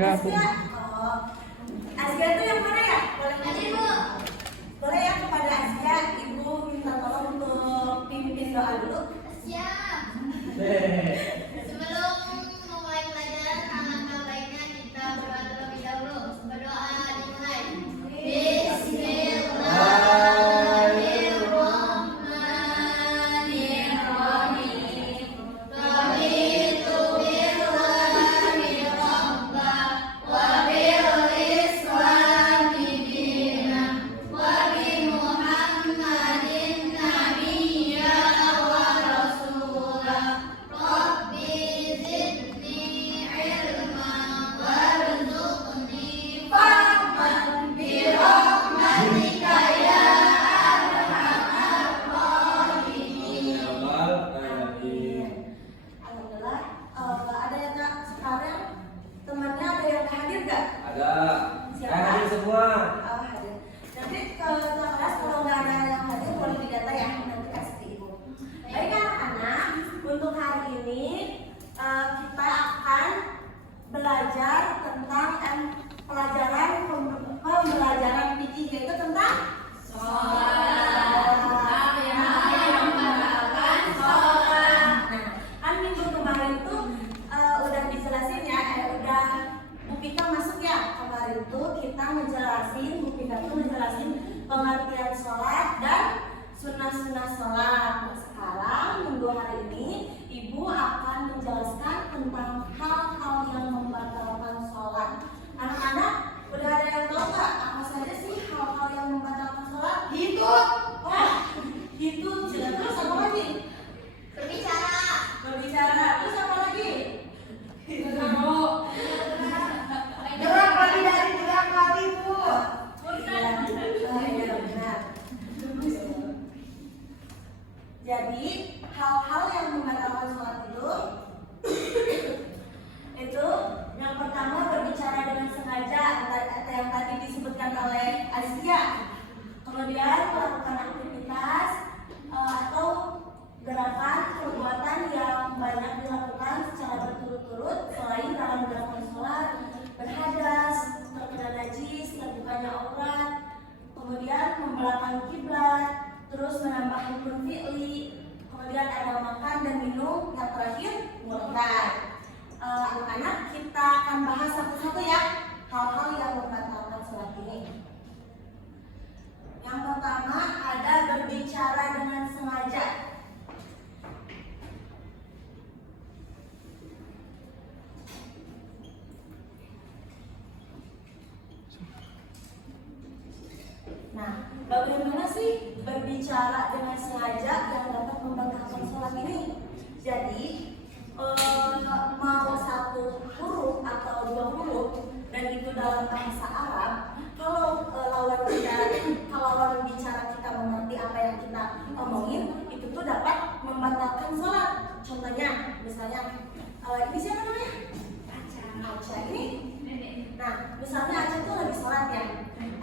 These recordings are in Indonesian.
Enggak, aku. Oh, Azia itu yang mana ya? Boleh ya kepada Azia, Ibu minta tolong untuk pimpin doa dulu. Siap. Sebelum memulai pelajaran, alangkah baiknya kita berdoa terlebih dahulu. Berdoa dimulai. Bismillahirrahmanirrahim. Raditu billahi rabba wa bil islami dinan wa bi Muhammadin nabiyya wa rasulah. Rabbi zidni ilman warzuqni fahman bi rahmatika ya arhamar rahimin. Alhamdulillah. Ada yang tak sekarang temannya ada yang hadir nggak? Ada. Siapa? Hadir semua. Oh, hadir. Nanti ke kelas kalau nggak ada yang hadir boleh didata ya, nanti kasih ke Ibu. Baik anak-anak, untuk hari ini kita akan belajar tentang pembelajaran fikih, yaitu tentang sholat. Nah, kan minggu kemarin itu udah dijelasin ya, udah Bu Pika masuk ya. Kemarin itu kita ngejelasin, Bu Pika tuh ngejelasin pengertian sholat dan sunnah-sunnah sholat. Nah, sekarang minggu hari ini Ibu akan menjelaskan tentang hal-hal yang membatalkan sholat. Anak-anak, udah ada yang tahu nggak apa saja sih hal-hal yang membatalkan sholat? Itu, terus apa lagi? Berbicara, terus apa lagi? Gerak lagi dari 3 kali, Bu. Iya, benar. Jadi hal-hal yang membatalkan sholat itu yang pertama berbicara dengan sengaja, atau yang tadi disebutkan oleh Azia. Kemudian melakukan aktivitas atau gerakan perbuatan yang banyak dilakukan secara berturut-turut selain dalam gerakan sholat, berhadas, terkena najis, terbukanya aurat, kemudian membelakangi kiblat, terus menambah rukun fi'li, kemudian ada makan dan minum, yang terakhir murtad. Anak-anak, kita akan bahas satu-satu ya hal-hal yang membatalkan sholat ini. Yang pertama ada berbicara dengan sengaja. Nah, bagaimana sih berbicara dengan sengaja yang dapat membatalkan sholat ini? Jadi, mau satu huruf atau 2 huruf dan itu dalam bahasa Arab, kalau lawan bicara kita mengerti apa yang kita omongin, itu tuh dapat membatalkan sholat. Contohnya, misalnya, ini siapa namanya? Aca ini. Nah, misalnya Aca tuh lagi sholat ya.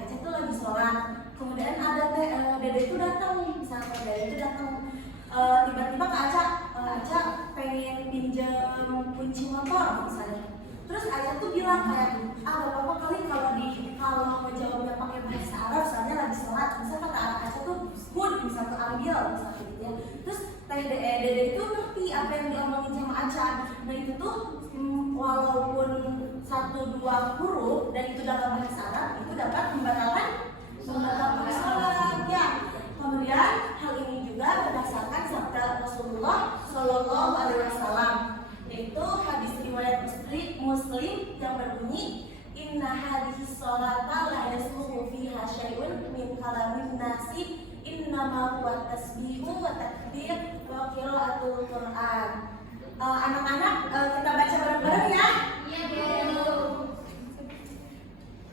Aca tuh lagi sholat. Kemudian ada Dede itu datang, misalnya Dede itu datang. Tiba-tiba ke Aca pengen pinjam kunci motor misalnya. Terus Aca tuh bilang kayak, gak apa-apa kali kalau ngejawabnya pakai bahasa Arab, soalnya lagi sholat. Misalnya kata Aca tuh hud, misalnya tuh ambil, misalnya gitu ya. Terus Dede itu ngerti apa yang diomongin sama Aca. Nah itu tuh walaupun 1-2 huruf dan itu dalam bahasa Arab, itu dapat membatalkan sholat ya. Kemudian hal ini juga berdasarkan sabda Rasulullah Shallallahu Alaihi Wasallam, yaitu hadis riwayat Muslim yang berbunyi, Inna hadhihi sholata la yasluhu fiha syai'un min kalamin nasi innama huwa tasbihu wa takbir wa qiraatul Qur'an. Anak-anak, kita baca bareng-bareng ya. Iya, Bu.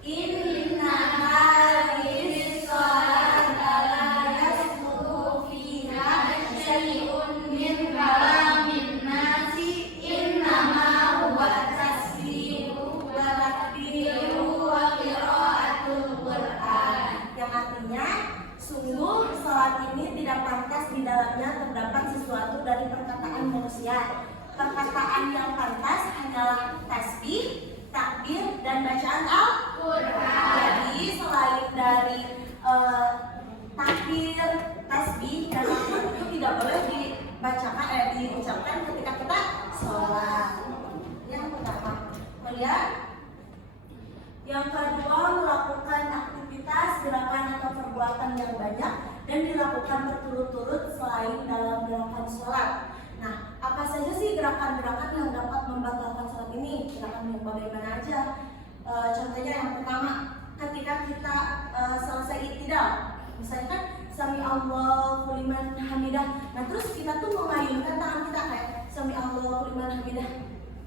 Inna hadhihi sholata la yasluhu fiha syai'un min kalamin nasi innama huwa tasbihu wa takbiru wa qiraatul Qur'an. Yang artinya, sungguh sholat ini tidak pantas di dalamnya terdapat sesuatu dari perkataan manusia. Perkataan yang pantas hanyalah tasbih, takbir dan bacaan Al-Quran. Jadi selain dari takbir, tasbih dan Al-Quran itu tidak boleh diucapkan ketika kita sholat. Yang pertama. Kemudian yang kedua, melakukan aktivitas, gerakan atau perbuatan yang banyak dan dilakukan berturut-turut selain dalam gerakan sholat. Nah, apa saja sih gerakan-gerakan yang dapat membatalkan sholat ini? Gerakan yang bagaimana aja? Contohnya yang pertama, ketika kita selesai i'tidal, misalnya kan Sami Allahu liman hamidah. Nah, terus kita tuh mengayunkan tangan kita kayak Sami Allahu liman hamidah,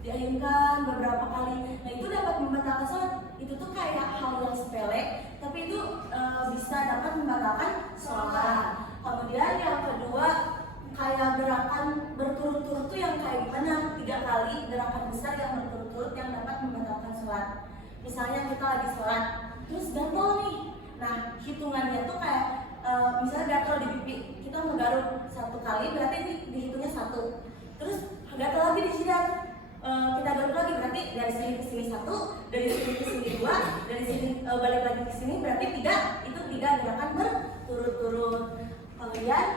diayunkan beberapa kali. Nah, itu dapat membatalkan sholat. Itu tuh kayak hal yang sepele, tapi itu bisa dapat membatalkan sholat. Kemudian yang kedua, kayak gerakan berturut-turut tuh yang kayak gimana? 3 kali gerakan besar yang berturut-turut yang dapat membatalkan sholat. Misalnya kita lagi sholat, terus gatal nih. Nah, hitungannya tuh kayak misalnya gatal di pipi, kita menggaruk 1 kali, berarti ini dihitungnya 1. Terus gatal lagi di jidat, kita garuk lagi, berarti dari sini ke sini 1, dari sini ke sini 2, dari sini balik lagi ke sini, berarti 3. Itu 3 gerakan berturut-turut. Kemudian,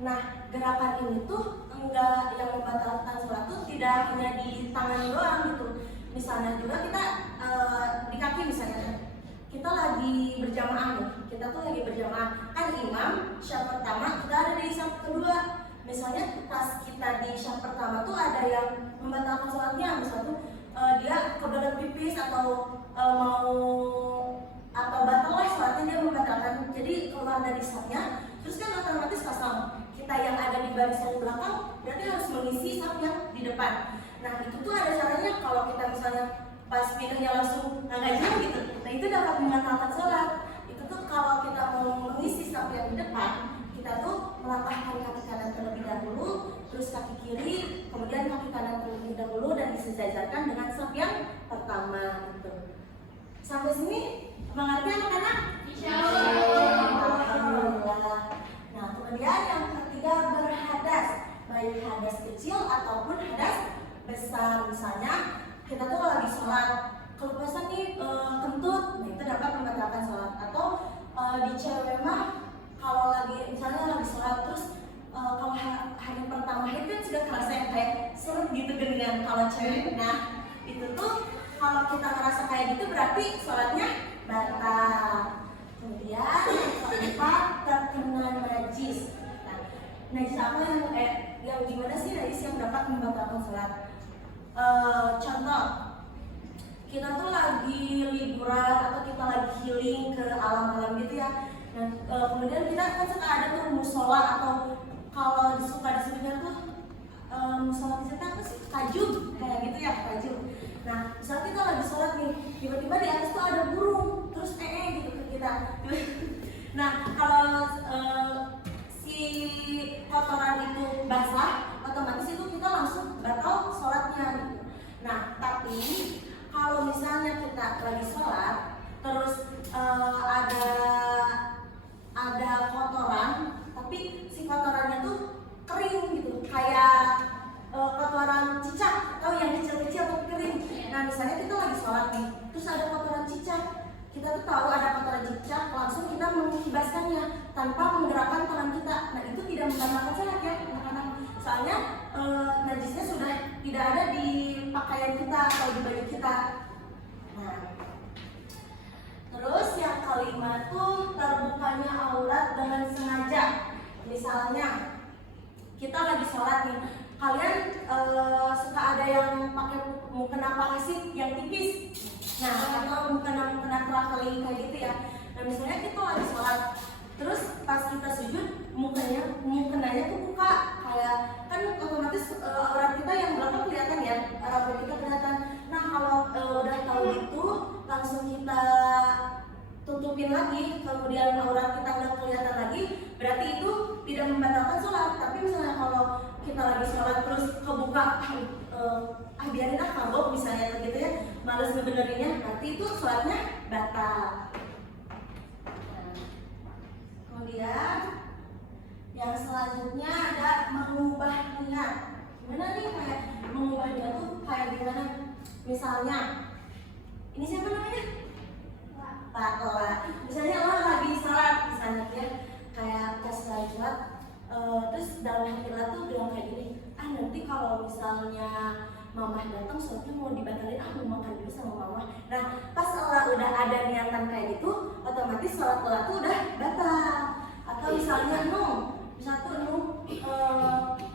nah gerakan ini tuh enggak, yang membatalkan sholat tuh tidak hanya di tangan doang gitu. Misalnya juga kita di kaki misalnya. Kita lagi berjamaah nih, kita tuh lagi berjamaah. Kan imam syaf pertama, kita ada di syaf kedua. Misalnya pas kita di syaf pertama tuh ada yang membatalkan sholatnya, misalnya tuh dia kebelet pipis atau batal lah sholatnya, dia membatalkan. Jadi keluar dari syafnya, terus kan otomatis kosong. Kita yang ada di barisan belakang berarti harus mengisi syaf yang di depan. Nah, itu tuh ada caranya. Kalau kita misalnya pas pindahnya langsung agak jauh gitu, nah itu dapat membatalkan sholat. Itu tuh kalau kita mau mengisi syaf yang di depan, kita tuh melangkahkan kaki kanan terlebih dahulu, terus kaki kiri, kemudian kaki kanan terlebih dahulu dan disejajarkan dengan syaf yang pertama gitu. Sampai sini mengerti anak-anak? Insyaallah. Alhamdulillah. Nah, kemudian yang ketiga, berhadas, baik hadas kecil ataupun hadas besar. Misalnya kita tuh kalau lagi sholat kelepasan nih kentut, nah itu dapat membatalkan sholat. Atau di cewek mah kalau lagi misalnya lagi sholat terus kalau hari pertama itu kan sudah kerasa yang kayak seret gitu dengan kalau cewek. Nah itu tuh kalau kita ngerasa kayak gitu berarti sholatnya batal. Kemudian yang keempat, terkena najis. Nah, najis apa yang gimana sih najis yang dapat membatalkan sholat? Contoh, kita tuh lagi liburan atau kita lagi healing ke alam-alam gitu ya. Nah, kemudian kita kan suka ada tuh musola atau kalau suka disebutnya tuh musola disebutnya apa sih? Kajub, kayak gitu ya, kajub. Nah, misalnya kita lagi sholat nih, tiba-tiba di atas tuh ada burung, terus gitu ke kita. Nah, kalau si kotoran itu basah, otomatis itu kita langsung batal sholatnya gitu. Nah, tapi kalau misalnya kita lagi sholat, terus ada kotoran, tapi si kotorannya tuh kering gitu, kayak kotoran cicak atau yang kecil-kecil tapi kering. Nah, misalnya kita lagi sholat nih, terus ada kotoran cicak, kita tuh tahu ada kotoran cicak, langsung kita mengibaskannya tanpa menggerakkan tangan kita. Nah, itu tidak membatalkan sholat ya, anak-anak. Soalnya najisnya sudah tidak ada di pakaian kita atau di baju kita. Nah, terus yang kelima tuh terbukanya aurat dengan sengaja. Misalnya kita lagi sholat nih, kalian suka ada yang pakai mukena parasit yang tipis, nah atau mukena traveling kayak gitu ya. Nah, misalnya kita lagi sholat, terus pas kita sujud mukenanya tuh buka, kayak kan otomatis aurat kita yang belakang kelihatan ya, rambut kita kelihatan. Nah, kalau udah tahu itu langsung kita tutupin lagi, kemudian aurat kita udah kelihatan lagi, berarti itu tidak membatalkan sholat. Tapi misalnya kalau kita lagi sholat terus kebuka, biarin kagok misalnya gitu ya, males ngebenerinnya, berarti itu sholatnya batal. Kemudian yang selanjutnya ada mengubah niat. Gimana nih kayak mengubah niat tuh kayak gimana? Misalnya Ini siapa namanya? Pak Ola. Misalnya lo lagi sholat, misalnya ya, kayak pas lagi sholat, terus dalam hati lo tuh bilang kayak gini, nanti kalau misalnya mama datang sholatnya mau dibatalin, aku mau makan dulu sama mama. Nah pas Ola udah ada niatan kayak gitu, otomatis sholat Ola tuh udah batal. Atau misalnya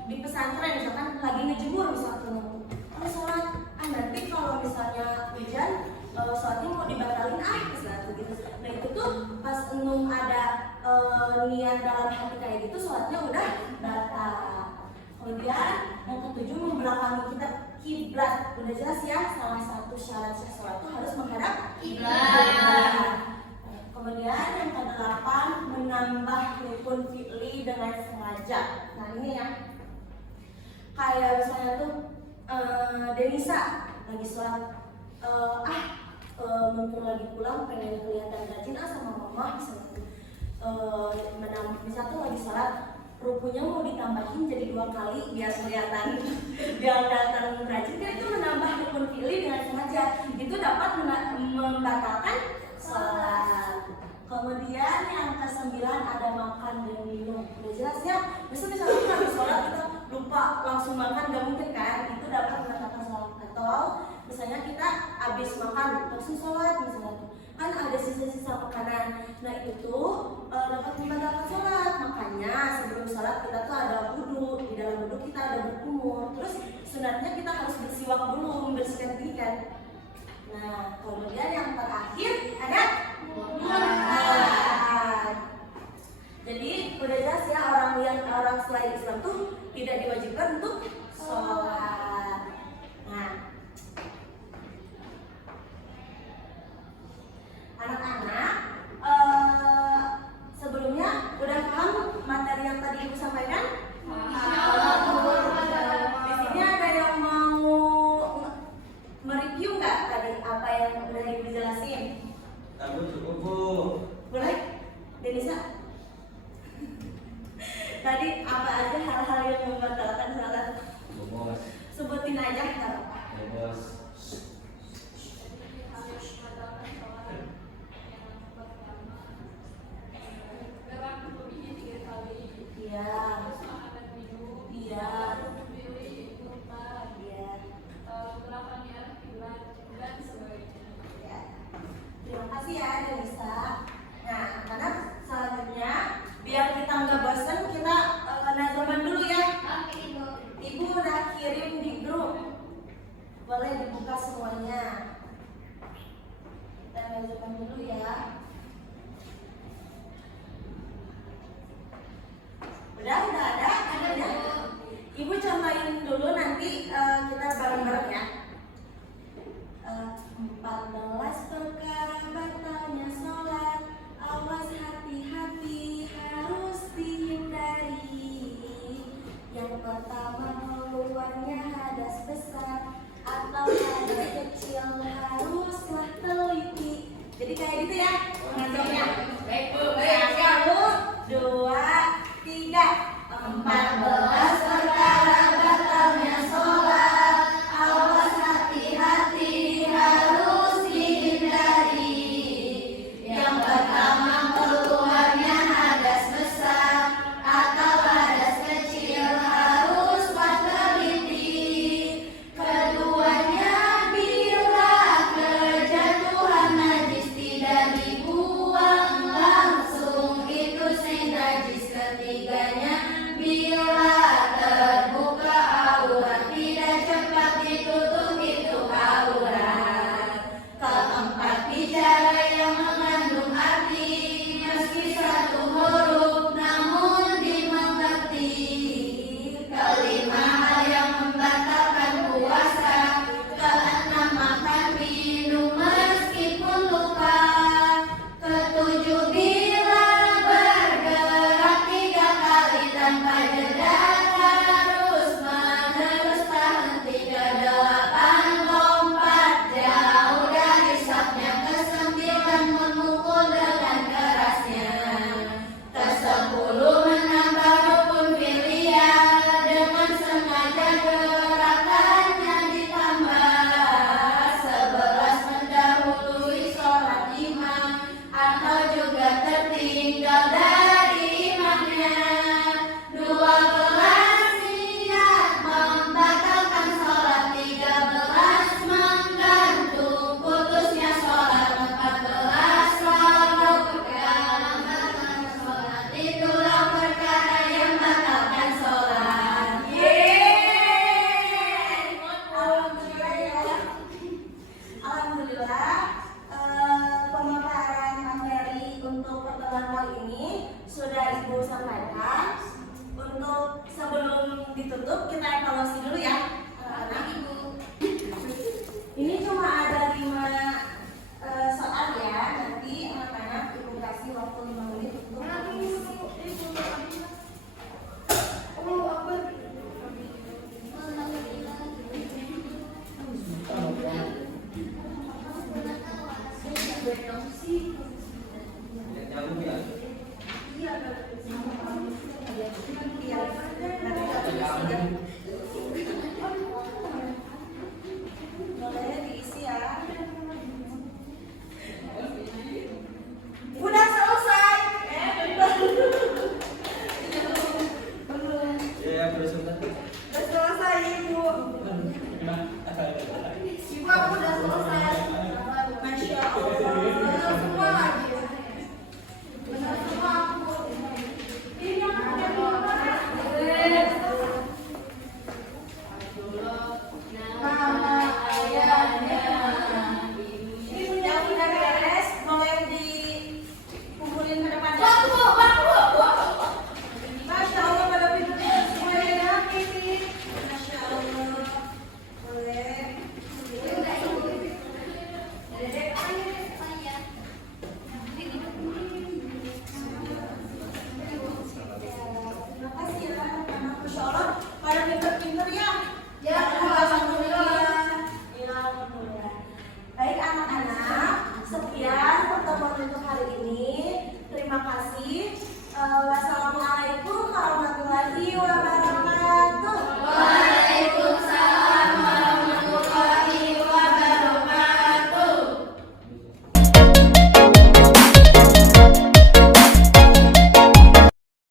di pesantren misalkan lagi ngejemur misalnya, sholat, nanti kalau misalnya hujan sholatnya mau dibatalin misalnya gitu. Nah itu tuh pas ada niat dalam hati kayak gitu, sholatnya udah batal. Kemudian yang ketujuh, membelakangi kita kiblat. Udah jelas ya, salah satu syarat sah sholat itu harus menghadap kiblat. Kemudian yang kedelapan, menambah rukun fi'li dengan sengaja. Nah ini ya, kayak misalnya tuh Denisa lagi sholat, mumpung lagi pulang pengen kelihatan rajin sama mama, misalnya bisa tuh lagi sholat, rukunya mau ditambahin jadi 2 kali biar kelihatan rajin, kan itu menambah rukun fi'li dengan sengaja, itu dapat membatalkan sholat. Kemudian yang ke-9 ada makan dan minum. Udah jelas ya, misalnya kita habis sholat kita lupa langsung makan, gak mungkin kan, itu dapat membatalkan sholat. Atau misalnya kita habis makan langsung sholat misalnya, kan ada sisa-sisa makanan, nah itu tuh dapat membatalkan sholat. Makanya sebelum sholat kita tuh ada wudu, di dalam wudu kita ada berkumur, terus sunatnya kita harus bersiwak dulu, membersihkan diri kan. Nah kemudian yang terakhir ada sholat. Jadi udah jelas ya, orang selain Islam tuh tidak diwajibkan untuk sholat. Nah anak-anak, sebelumnya udah paham materi yang tadi Ibu sampaikan? Di sini ada yang mau mereview nggak tadi apa yang udah Ibu jelasin? Aku cukup, Bu. Boleh? Denisa? Tadi apa aja hal-hal yang membatalkan sholat? Bos. Sebutin aja nggak apa-apa. Ya, Bos. Iya. Iya. Iya. Terima kasih ya Denisa. Nah, karena selanjutnya biar kita nggak bosan, kita nazaman dulu ya. Ibu udah kirim di grup, boleh dibuka semuanya. Kita nazaman dulu ya. Udah ada ya. Ibu contohin dulu, nanti kita bareng-bareng ya. 14 perkara batalnya sholat, awas hati-hati harus dihindari. Yang pertama, keluarnya hadas besar atau hadas kecil, haruslah teliti. Jadi kayak gitu ya pengajarnya. Baik, Bu. 1, 2, 3. 14 perkara batalnya sholat, awas hati-hati harus dihindari. Yang pertama, keluarnya hadas besar atau hadas kecil, haruslah teliti. Keduanya, bila kejatuhan najis tidak dibuang langsung, itu najis. Ketiganya, bila kita evaluasi dulu ya. Anak-anak. Ibu. Ini cuma ada 5 soal ya. Nanti anak-anak ibu kasih waktu 5 menit untuk mengisi. Jauh ya. Iya, nanti kita isi ya.